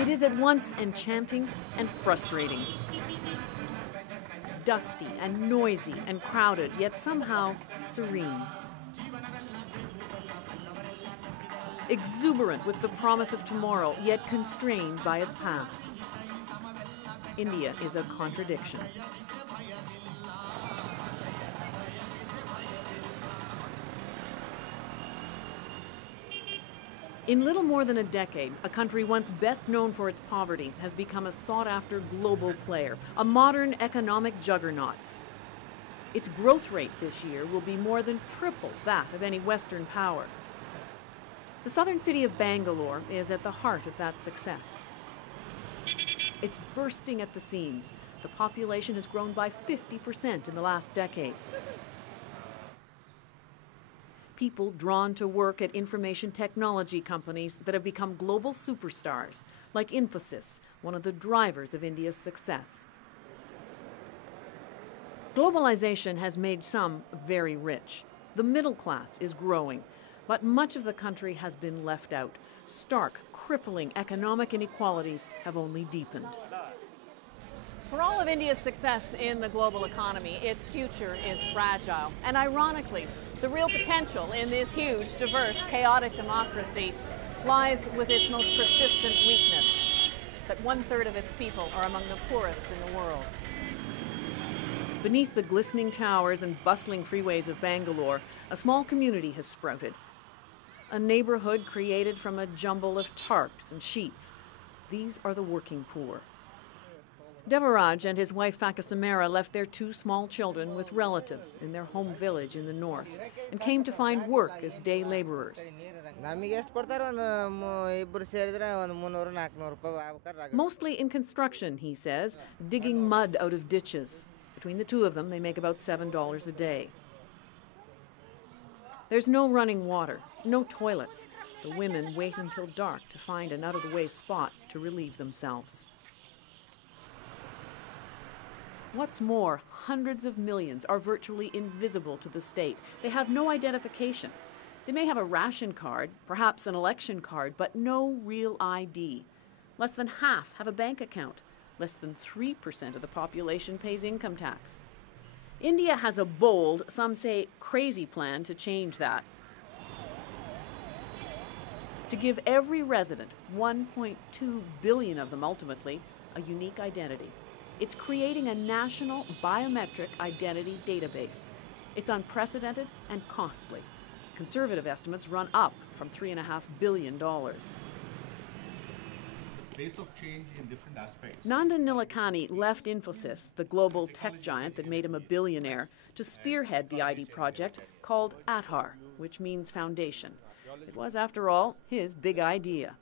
It is at once enchanting and frustrating. Dusty and noisy and crowded, yet somehow serene. Exuberant with the promise of tomorrow, yet constrained by its past. India is a contradiction. In little more than a decade, a country once best known for its poverty has become a sought-after global player, a modern economic juggernaut. Its growth rate this year will be more than triple that of any Western power. The southern city of Bangalore is at the heart of that success. It's bursting at the seams. The population has grown by 50% in the last decade. People drawn to work at information technology companies that have become global superstars, like Infosys, one of the drivers of India's success. Globalization has made some very rich. The middle class is growing, but much of the country has been left out. Stark, crippling economic inequalities have only deepened. For all of India's success in the global economy, its future is fragile. And ironically, the real potential in this huge, diverse, chaotic democracy lies with its most persistent weakness, that 1/3 of its people are among the poorest in the world. Beneath the glistening towers and bustling freeways of Bangalore, a small community has sprouted. A neighborhood created from a jumble of tarps and sheets. These are the working poor. Devaraj and his wife Fakasamara left their 2 small children with relatives in their home village in the north and came to find work as day laborers. Mostly in construction, he says, digging mud out of ditches. Between the 2 of them, they make about $7 a day. There's no running water, no toilets. The women wait until dark to find an out-of-the-way spot to relieve themselves. What's more, hundreds of millions are virtually invisible to the state. They have no identification. They may have a ration card, perhaps an election card, but no real ID. Less than half have a bank account. Less than 3% of the population pays income tax. India has a bold, some say crazy plan to change that. To give every resident, 1.2 billion of them ultimately, a unique identity. It's creating a national biometric identity database. It's unprecedented and costly. Conservative estimates run up from $3.5 billion. Pace of change in different aspects. Nandan Nilekani left Infosys, the global tech giant that made him a billionaire, to spearhead the ID project called Aadhaar, which means foundation. It was, after all, his big idea.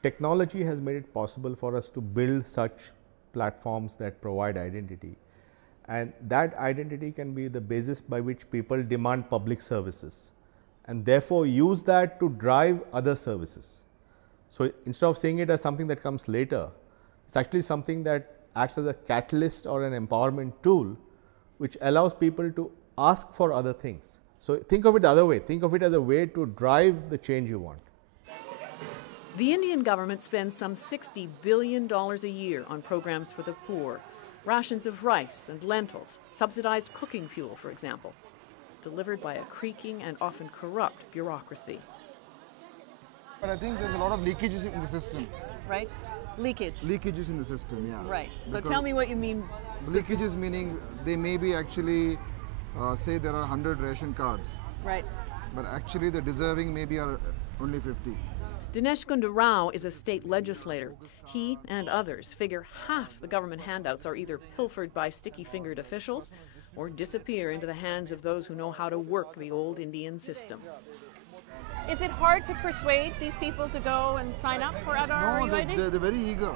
Technology has made it possible for us to build such platforms that provide identity, and that identity can be the basis by which people demand public services and therefore use that to drive other services. So instead of seeing it as something that comes later, it's actually something that acts as a catalyst or an empowerment tool which allows people to ask for other things. So think of it the other way, think of it as a way to drive the change you want. The Indian government spends some $60 billion a year on programs for the poor. Rations of rice and lentils, subsidized cooking fuel, for example, delivered by a creaking and often corrupt bureaucracy. But I think there's a lot of leakages in the system. Right? Leakage. Leakages in the system, yeah. Right. So Because tell me what you mean. Leakages meaning they may be actually, say there are 100 ration cards. Right. But actually the deserving maybe are only 50. Dinesh Gunda Rao is a state legislator. He and others figure half the government handouts are either pilfered by sticky-fingered officials or disappear into the hands of those who know how to work the old Indian system. Is it hard to persuade these people to go and sign up for Aadhaar? No, they're very eager.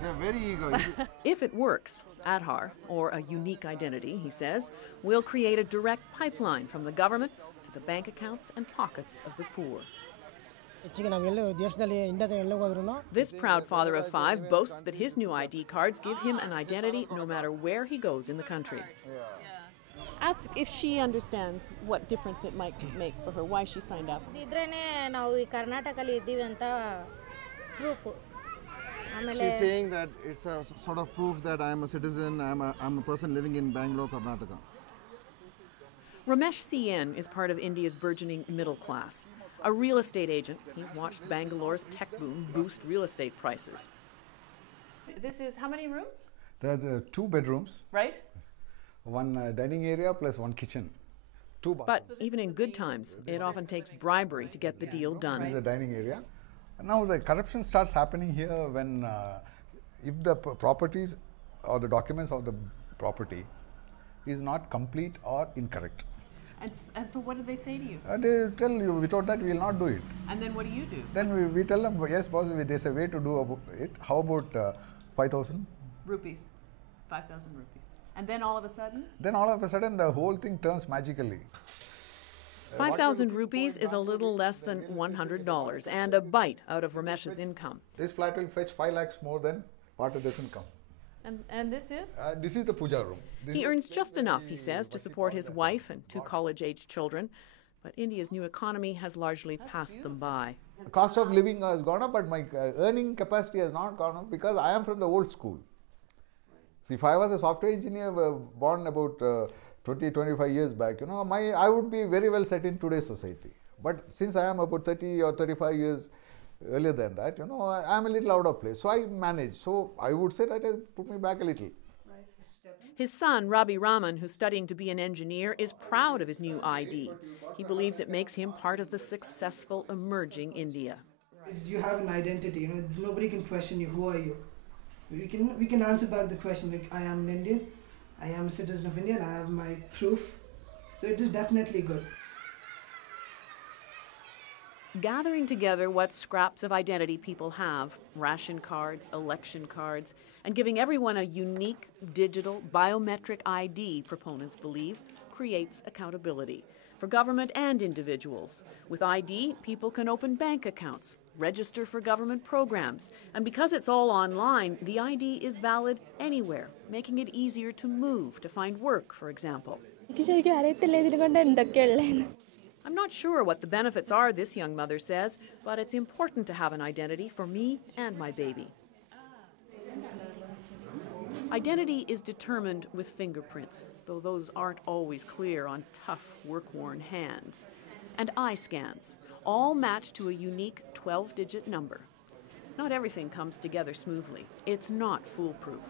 They're very eager. If it works, Aadhaar, or a unique identity, he says, will create a direct pipeline from the government to the bank accounts and pockets of the poor. This proud father of 5 boasts that his new ID cards give him an identity no matter where he goes in the country. Ask if she understands what difference it might make for her, why she signed up. She's saying that it's a sort of proof that I am a citizen, I'm a person living in Bangalore, Karnataka. Ramesh CN is part of India's burgeoning middle class. A real estate agent, he's watched Bangalore's tech boom boost real estate prices. This is how many rooms? There are 2 bedrooms. Right? One dining area plus 1 kitchen. 2 bathrooms. But even in good times, it often takes bribery to get the deal done. This is the dining area. Now the corruption starts happening here when if the properties or the documents of the property is not complete or incorrect. And so what did they say to you? They tell you, without that we will not do it. And then what do you do? Then we tell them, yes boss, there's a way to do it. How about 5,000? Rupees. 5,000 rupees. And then all of a sudden? Then all of a sudden the whole thing turns magically. 5,000 rupees is a little less than $100 and a bite out of Ramesh's income. This flat will fetch 5 lakhs more than what it doesn't come. And this is? This is the puja room. He earns just enough, he says, to support his wife and 2 college-aged children. But India's new economy has largely passed them by. The cost of living has gone up, but my earning capacity has not gone up because I am from the old school. See, if I was a software engineer born about 20-25 years back, I would be very well set in today's society. But since I am about 30 or 35 years earlier than that, I am a little out of place. So I manage. So I would say that it put me back a little. His son, Rabi Raman, who's studying to be an engineer, is proud of his new ID. He believes it makes him part of the successful emerging India. You have an identity, nobody can question you, who are you? We can answer back the question like, I am an Indian, I am a citizen of India, and I have my proof. So it is definitely good. Gathering together what scraps of identity people have, ration cards, election cards, and giving everyone a unique digital biometric ID, proponents believe, creates accountability for government and individuals. With ID, people can open bank accounts, register for government programs, and because it's all online, the ID is valid anywhere, making it easier to move, to find work, for example. I'm not sure what the benefits are, this young mother says, but it's important to have an identity for me and my baby. Identity is determined with fingerprints, though those aren't always clear on tough, work-worn hands. And eye scans, all match to a unique 12-digit number. Not everything comes together smoothly. It's not foolproof.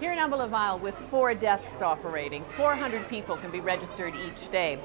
Here in Ambalavale, with 4 desks operating, 400 people can be registered each day.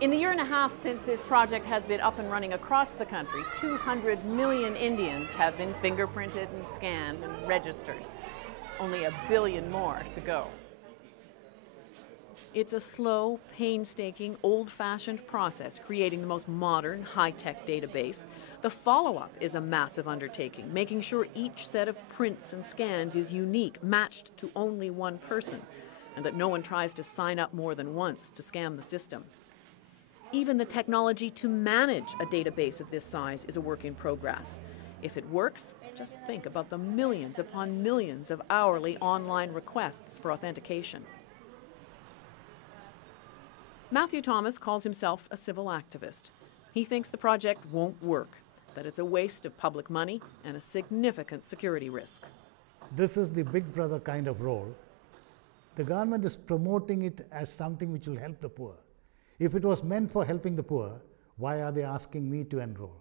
In the year and a half since this project has been up and running across the country, 200 million Indians have been fingerprinted and scanned and registered. Only 1 billion more to go. It's a slow, painstaking, old-fashioned process, creating the most modern, high-tech database. The follow-up is a massive undertaking, making sure each set of prints and scans is unique, matched to only one person, and that no one tries to sign up more than once to scam the system. Even the technology to manage a database of this size is a work in progress. If it works, just think about the millions upon millions of hourly online requests for authentication. Matthew Thomas calls himself a civil activist. He thinks the project won't work, that it's a waste of public money and a significant security risk. This is the big brother kind of role. The government is promoting it as something which will help the poor. If it was meant for helping the poor, why are they asking me to enroll?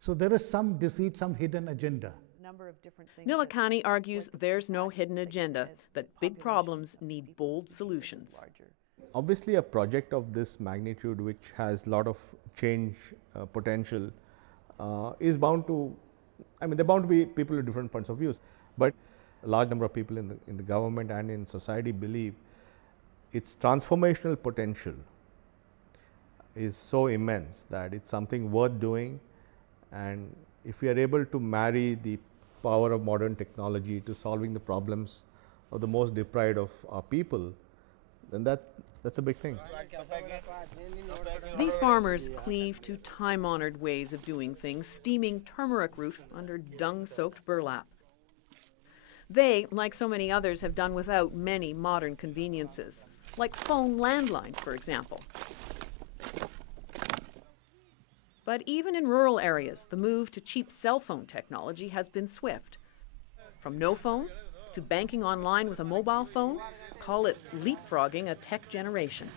So there is some deceit, some hidden agenda. Nilakani argues there's no hidden agenda, that big problems need bold solutions. Obviously, a project of this magnitude, which has a lot of change potential, is bound to, there are bound to be people with different points of views. But a large number of people in the government and in society believe its transformational potential is so immense that it's something worth doing. And if we are able to marry the power of modern technology to solving the problems of the most deprived of our people, then that's a big thing. These farmers cleave to time-honored ways of doing things, steaming turmeric root under dung-soaked burlap. They, like so many others, have done without many modern conveniences, like phone landlines, for example. But even in rural areas, the move to cheap cell phone technology has been swift. From no phone to banking online with a mobile phone, call it leapfrogging a tech generation.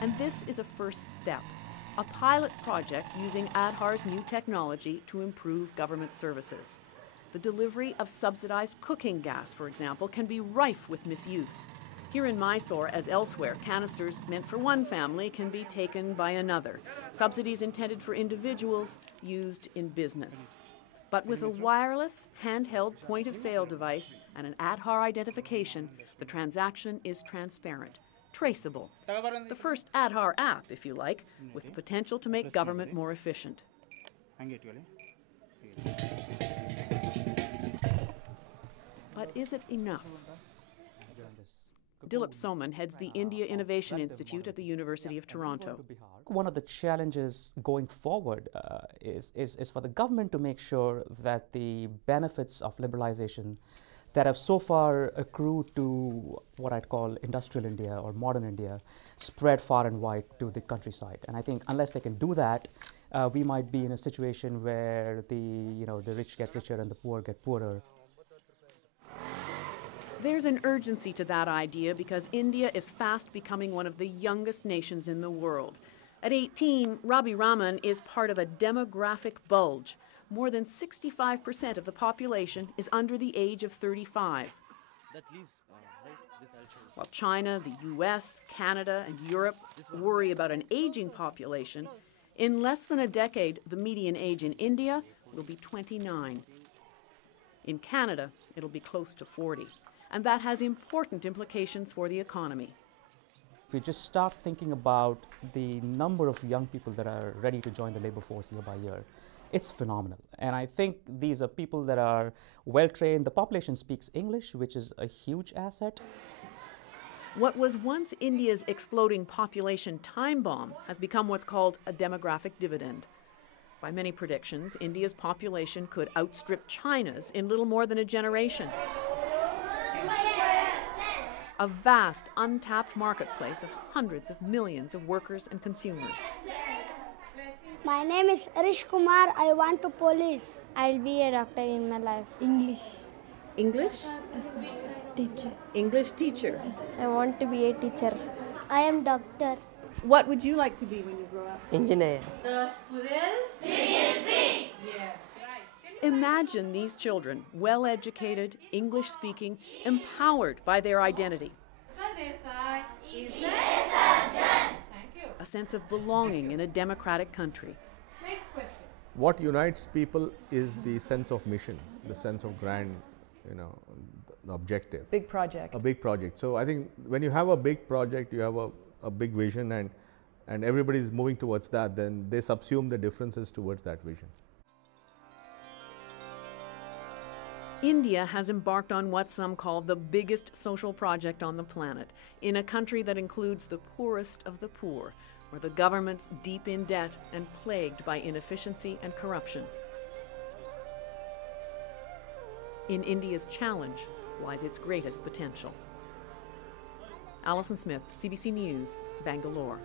And this is a first step, a pilot project using Aadhaar's new technology to improve government services. The delivery of subsidized cooking gas, for example, can be rife with misuse. Here in Mysore, as elsewhere, canisters meant for one family can be taken by another. Subsidies intended for individuals used in business. But with a wireless, handheld point-of-sale device and an Aadhaar identification, the transaction is transparent, traceable. The first Aadhaar app, if you like, with the potential to make government more efficient. But is it enough? Dilip Soman heads the India Innovation Institute at the University of Toronto. One of the challenges going forward is for the government to make sure that the benefits of liberalization that have so far accrued to what I'd call industrial India or modern India spread far and wide to the countryside. And I think unless they can do that, we might be in a situation where the rich get richer and the poor get poorer. There's an urgency to that idea because India is fast becoming one of the youngest nations in the world. At 18, Rabi Raman is part of a demographic bulge. More than 65% of the population is under the age of 35. While China, the US, Canada, and Europe worry about an aging population, in less than a decade, the median age in India will be 29. In Canada, it'll be close to 40. And that has important implications for the economy. If we just start thinking about the number of young people that are ready to join the labor force year by year, it's phenomenal. And I think these are people that are well trained. The population speaks English, which is a huge asset. What was once India's exploding population time bomb has become what's called a demographic dividend. By many predictions, India's population could outstrip China's in little more than a generation. A vast, untapped marketplace of hundreds of millions of workers and consumers. My name is Arish Kumar. I want to police. I'll be a doctor in my life. English. English? Teacher. English teacher. I want to be a teacher. I am doctor. What would you like to be when you grow up? Engineer. The squirrel didn't bring. Yes, right. Imagine these children, well-educated, English-speaking, empowered by their identity. A sense of belonging in a democratic country. Next question. What unites people is the sense of mission, the sense of grand, the objective. Big project. A big project. So I think when you have a big project, you have a big vision and everybody is moving towards that, then they subsume the differences towards that vision. India has embarked on what some call the biggest social project on the planet, in a country that includes the poorest of the poor, where the government's deep in debt and plagued by inefficiency and corruption. In India's challenge lies its greatest potential. Alison Smith, CBC News, Bangalore.